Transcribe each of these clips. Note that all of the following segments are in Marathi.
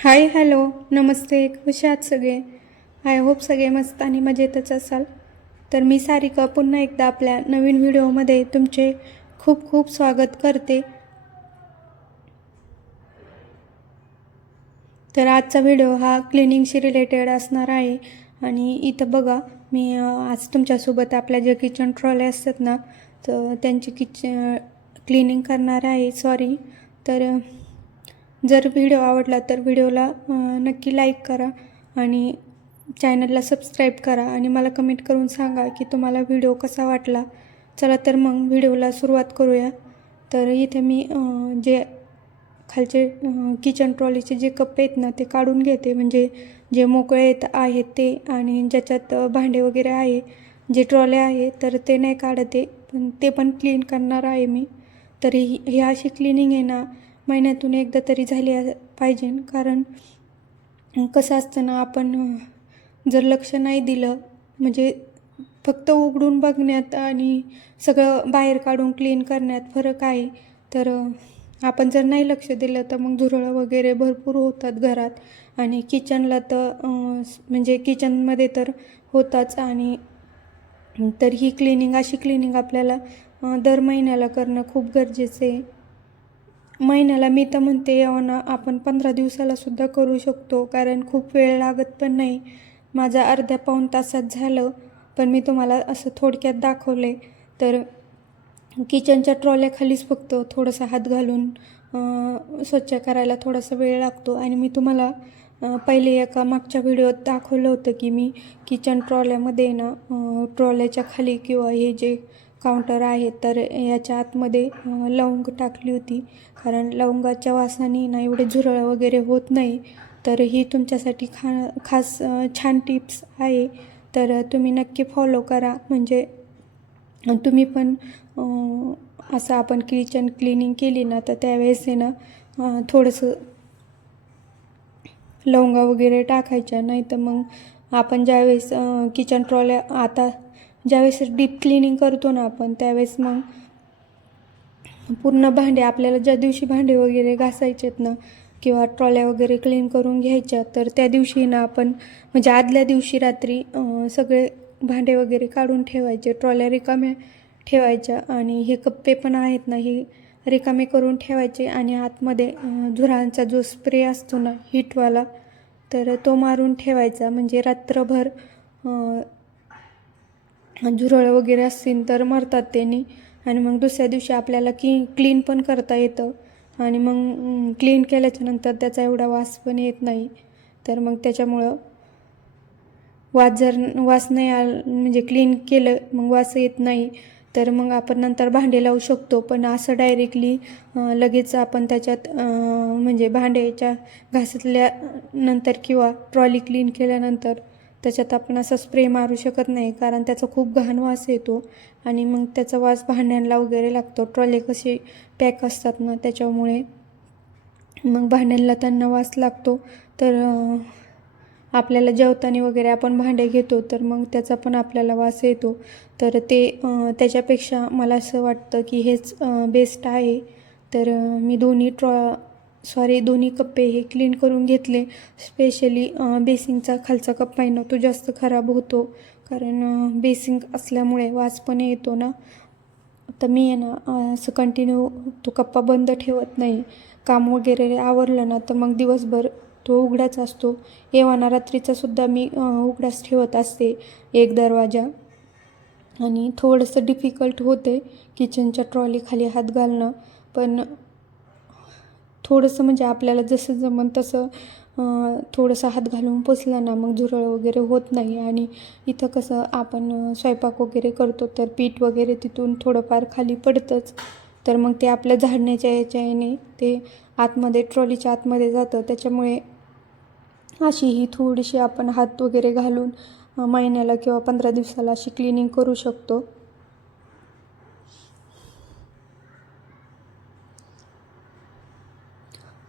हाय हॅलो नमस्ते कसे आहात सगळे? आय होप सगळे मस्त आणि मजेतच असाल. तर मी सारिका पुन्हा एकदा आपल्या नवीन व्हिडिओमध्ये तुमचे खूप खूप स्वागत करते. तर आजचा व्हिडिओ हा क्लिनिंगशी रिलेटेड असणार आहे. आणि इथं बघा मी आज तुमच्यासोबत आपल्या ज्या किचन ट्रॉले असतात ना तर त्यांची किच क्लिनिंग करणार आहे. सॉरी. तर जर व्हिडिओ आवडला तर व्हिडिओला नक्की लाईक करा आणि चॅनलला सबस्क्राईब करा आणि मला कमेंट करून सांगा की तुम्हाला व्हिडिओ कसा वाटला. चला तर मग व्हिडिओला सुरुवात करूया. तर इथे मी जे खालचे किचन ट्रॉलीचे जे कप आहेत ना ते काढून घेते. म्हणजे जे मोकळे येत आहेत ते आणि ज्याच्यात भांडे वगैरे आहे जे ट्रॉले आहे तर ते नाही काढते. पण ते पण क्लीन करणार आहे मी. तर ही ही अशी क्लिनिंग आहे ना महिन्यातून एकदा तरी झाली आ- पाहिजे. कारण कसं असतं ना आपण जर लक्ष नाही दिलं म्हणजे फक्त उघडून बघण्यात आणि सगळं बाहेर काढून क्लीन करण्यात फरक आहे. तर आपण जर नाही लक्ष दिलं तर मग झुरळं वगैरे भरपूर होतात घरात. आणि किचनला तर म्हणजे किचनमध्ये तर होताच. आणि तर ही क्लिनिंग अशी क्लिनिंग आपल्याला दर महिन्याला करणं खूप गरजेचं आहे. महिन्याला मी तर म्हणते ना आपण पंधरा दिवसाला सुद्धा करू शकतो कारण खूप वेळ लागत पण नाही. माझा अर्ध्या पाऊण तासात झालं पण मी तुम्हाला असं थोडक्यात दाखवले तर किचनच्या ट्रॉल्याखालीच फक्त थोडासा हात घालून स्वच्छ करायला थोडासा वेळ लागतो. आणि मी तुम्हाला पहिले एका मागच्या व्हिडिओत दाखवलं होतं की मी किचन ट्रॉल्यामध्ये ना ट्रॉल्याच्या खाली किंवा हे जे काउंटर आहे तर याच्या आतमध्ये लवंग टाकली होती. कारण लवंगाच्या वासाने ना एवढे झुरळ वगैरे होत नाही. तर ही तुमच्यासाठी खा खास छान टिप्स आहे. तर तुम्ही नक्की फॉलो करा. म्हणजे तुम्ही पण असं आपण किचन क्लिनिंग केली ना तर त्यावेळेस आहे ना थोडंसं लवंगा वगैरे टाकायच्या. नाही तर मग आपण ज्यावेळेस किचन ट्रॉल्या आता ज्यावेळेस डीप क्लिनिंग करतो ना आपण त्यावेळेस मग पूर्ण भांडे आपल्याला ज्या दिवशी भांडे वगैरे घासायचे आहेत ना किंवा ट्रॉल्या वगैरे क्लीन करून घ्यायच्या तर त्या दिवशी ना आपण म्हणजे आदल्या दिवशी रात्री सगळे भांडे वगैरे काढून ठेवायचे ट्रॉल्या रिकाम्या ठेवायच्या आणि हे कप्पे पण आहेत ना हे रिकामे करून ठेवायचे आणि आतमध्ये झुरांचा जो स्प्रे असतो ना हीटवाला तर तो मारून ठेवायचा. म्हणजे रात्रभर झुरळ वगैरे असतील तर मरतात त्यांनी. आणि मग दुसऱ्या दिवशी आपल्याला की क्लीन पण करता येतं. आणि मग क्लीन केल्याच्यानंतर त्याचा एवढा वास पण येत नाही. तर मग त्याच्यामुळं वास जर वास नाही आल म्हणजे क्लीन केलं मग वास येत नाही. तर मग आपण नंतर भांडे लावू शकतो. पण असं डायरेक्टली लगेच आपण त्याच्यात म्हणजे भांड्याच्या घासतल्या नंतर किंवा ट्रॉली क्लीन केल्यानंतर त्याच्यात आपण असा स्प्रे मारू शकत नाही कारण त्याचा खूप घाण वास येतो आणि मग त्याचा वास भांड्यांना वगैरे लागतो. ट्रॉले कसे पॅक असतात ना त्याच्यामुळे मग भांड्यांना त्यांना वास लागतो. तर आपल्याला जेवताना वगैरे आपण भांडे घेतो तर मग त्याचा पण आपल्याला वास येतो. तर ते त्याच्यापेक्षा मला असं वाटतं की हेच बेस्ट आहे. तर मी दोन्ही ट्रॉ सॉरी दोन्ही कप्पे हे क्लीन करून घेतले. स्पेशली बेसिंगचा खालचा कप्पा आहे ना तो जास्त खराब होतो. कारण बेसिंग असल्यामुळे वास पण येतो ना. तर मी आहे ना असं कंटिन्यू तो कप्पा बंद ठेवत नाही. काम वगैरे आवरलं ना तर मग दिवसभर तो उघडाच असतो. येवाना रात्रीचासुद्धा मी उघडाच ठेवत असते एक दरवाजा. आणि थोडंसं डिफिकल्ट होते किचनच्या ट्रॉलीखाली हात घालणं. पण थोडंसं म्हणजे आपल्याला जसं जमन तसं थोडंसं हात घालून पुसलं ना मग झुरळ वगैरे होत नाही. आणि इथं कसं आपण स्वयंपाक वगैरे करतो तर पीठ वगैरे तिथून थोडंफार खाली पडतंच. तर मग ते आपल्या झाडण्याच्या याच्याने ते आतमध्ये ट्रॉलीच्या आतमध्ये जातं. त्याच्यामुळे अशी ही थोडीशी आपण हात वगैरे घालून महिन्याला किंवा पंधरा दिवसाला अशी क्लिनिंग करू शकतो.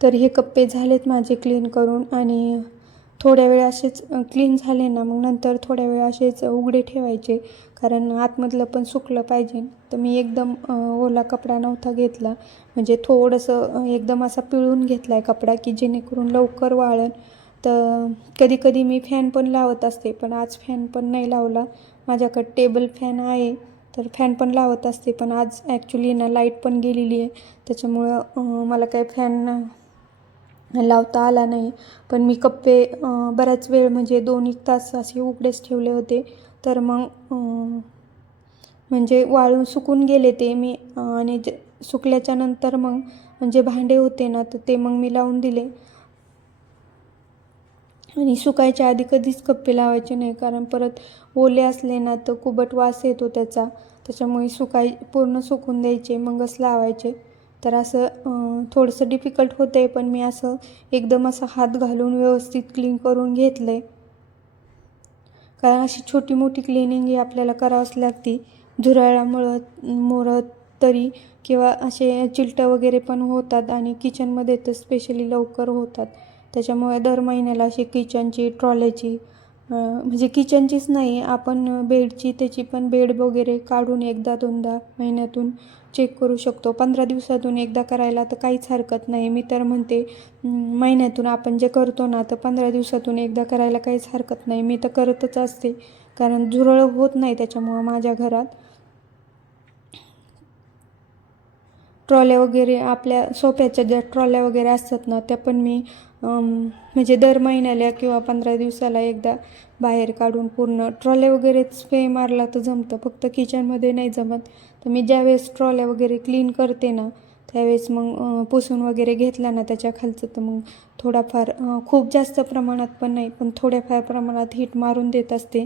तर हे कप्पे झालेत माझे क्लीन करून आणि थोड्या वेळ असेच क्लीन झाले ना मग नंतर थोड्या वेळ असेच उघडे ठेवायचे. कारण आतमधलं पण सुकलं पाहिजे. तर मी एकदम ओला कपडा नव्हता घेतला. म्हणजे थोडंसं एकदम असा पिळून घेतला आहे कपडा की जेणेकरून लवकर वाळन तर कधी कधी मी फॅन पण लावत असते पण आज फॅन पण नाही लावला. माझ्याकडे टेबल फॅन आहे तर फॅन पण लावत असते. पण आज ॲक्च्युली ना लाइट पण गेलेली आहे. त्याच्यामुळं मला काही फॅन लावता आला नाही. पण मी कप्पे बराच वेळ म्हणजे दोन एक तास असे उघडेच ठेवले होते. तर मग म्हणजे वाळून सुकून गेले ते मी आणि ज सुकल्याच्या नंतर मग म्हणजे भांडे होते ना तर ते मग मी लावून दिले. आणि सुकायच्या आधी कधीच कप्पे लावायचे नाही. कारण परत ओले असले ना तर कुबट वास येतो त्याचा. त्याच्यामुळे सुकाय पूर्ण सुकून द्यायचे मगच लावायचे. तर असं थोडंसं डिफिकल्ट होतं आहे पण मी असं एकदम असं हात घालून व्यवस्थित क्लीन करून घेतलं आहे कारण अशी छोटी मोठी क्लिनिंग ही आपल्याला करावंच लागते. झुरळामुळं मुळं तरी किंवा असे चिलटं वगैरे पण होतात आणि किचनमध्ये तर स्पेशली लवकर होतात. त्याच्यामुळे दर महिन्याला अशी किचनची ट्रॉल्याची म्हणजे किचनचीच नाही आपण बेडची त्याची पण बेड वगैरे काढून एकदा दोनदा महिन्यातून चेक करू शकतो. पंधरा दिवसातून एकदा करायला तर काहीच हरकत नाही. मी तर म्हणते महिन्यातून आपण जे करतो ना तर पंधरा दिवसातून एकदा करायला काहीच हरकत नाही. मी तर करतच असते कारण झुरळ होत नाही त्याच्यामुळं माझ्या घरात. ट्रॉल्या वगैरे आपल्या सोप्याच्या ज्या ट्रॉल्या वगैरे असतात ना त्या पण मी म्हणजे दर महिन्याला किंवा पंधरा दिवसाला एकदा बाहेर काढून पूर्ण ट्रॉल्या वगैरे स्प्रे मारला तर जमतं. फक्त किचनमध्ये नाही जमत. तर मी ज्यावेळेस ट्रॉल्या वगैरे क्लीन करते ना त्यावेळेस मग पुसून वगैरे घेतला ना त्याच्या खालचं तर मग थोडाफार खूप जास्त प्रमाणात पण नाही पण थोड्याफार प्रमाणात हीट मारून देत असते.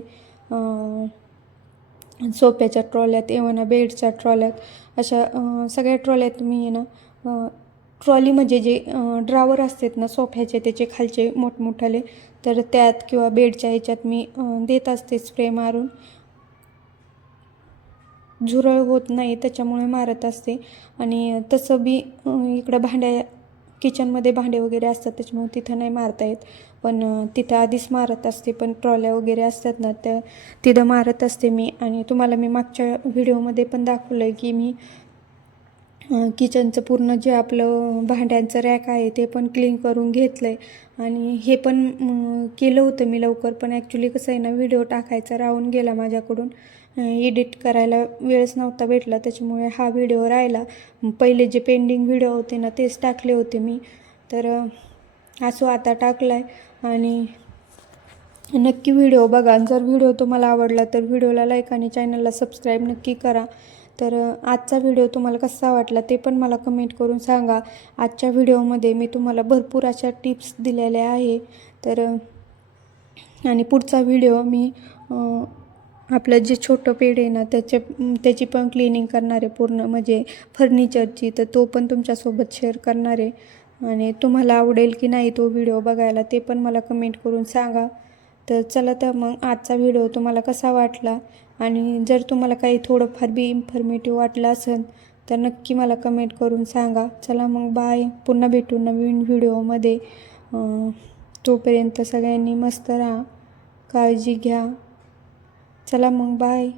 सोप्याच्या ट्रॉल्यात एवना बेडच्या ट्रॉल्यात अशा सगळ्या ट्रॉल्यात मी ना ट्रॉली म्हणजे जे ड्रावर असतात ना सोफ्याचे त्याचे खालचे मोठमोठाले तर त्यात किंवा बेडच्या ह्याच्यात मी देत असते स्प्रे मारून. झुरळ होत नाही त्याच्यामुळे मारत असते. आणि तसं बी इकडं भांड्या किचनमध्ये भांडे वगैरे असतात त्याच्यामुळे तिथं नाही मारता येत. पण तिथं आधीच मारत असते पण ट्रॉल्या वगैरे असतात ना त्या तिथं मारत असते मी. आणि तुम्हाला मी मागच्या व्हिडिओमध्ये पण दाखवलं आहे की मी किचनचं पूर्ण जे आपलं भांड्यांचं रॅक आहे ते पण क्लीन करून घेतलं आहे आणि हे पण केलं होतं मी लवकर पण ॲक्च्युली कसं आहे ना व्हिडिओ टाकायचा राहून गेला माझ्याकडून. एडिट करायला वेळच नव्हता भेटला त्याच्यामुळे हा व्हिडिओ राहिला. पहिले जे पेंडिंग व्हिडिओ होते ना तेच टाकले होते मी. तर असो आता टाकला आहे आणि नक्की व्हिडिओ बघा. जर व्हिडिओ तुम्हाला आवडला तर व्हिडिओला लाईक आणि चॅनलला सबस्क्राईब नक्की करा. तर आजचा व्हिडिओ तुम्हाला कसा वाटला ते पण मला कमेंट करून सांगा. आजच्या व्हिडिओमध्ये मी तुम्हाला भरपूर अशा टिप्स दिलेल्या आहे. तर आणि पुढचा व्हिडिओ मी आपलं जे छोटं पेड आहे ना त्याचे त्याची पण क्लिनिंग करणार आहे पूर्ण म्हणजे फर्निचरची तर तो पण तुमच्यासोबत शेअर करणार आहे. आणि तुम्हाला आवडेल की नाही तो व्हिडिओ बघायला ते पण मला कमेंट करून सांगा. तर चला तर मग आजचा व्हिडिओ तुम्हाला कसा वाटला? आणि जर तुम्हाला काही थोडंफार बी इन्फॉर्मेटिव्ह वाटलं असेल तर नक्की मला कमेंट करून सांगा. चला मग बाय पुन्हा भेटू नवीन व्हिडिओमध्ये तोपर्यंत सगळ्यांनी मस्त राहा. काळजी घ्या. चला मग बाय